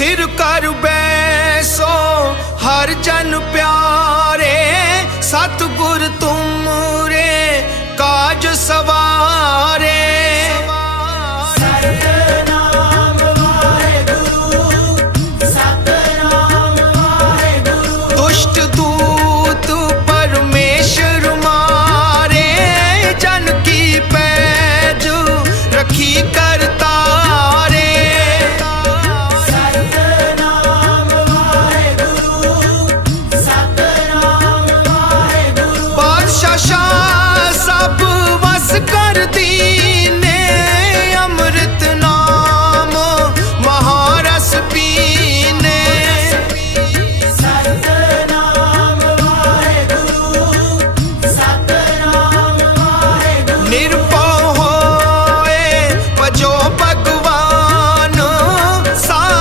ਸਥਿਰ ਕਰ ਬੈਸੋ ਹਰ ਜਨ ਪਿਆਰੇ ਸਤਿਗੁਰ करती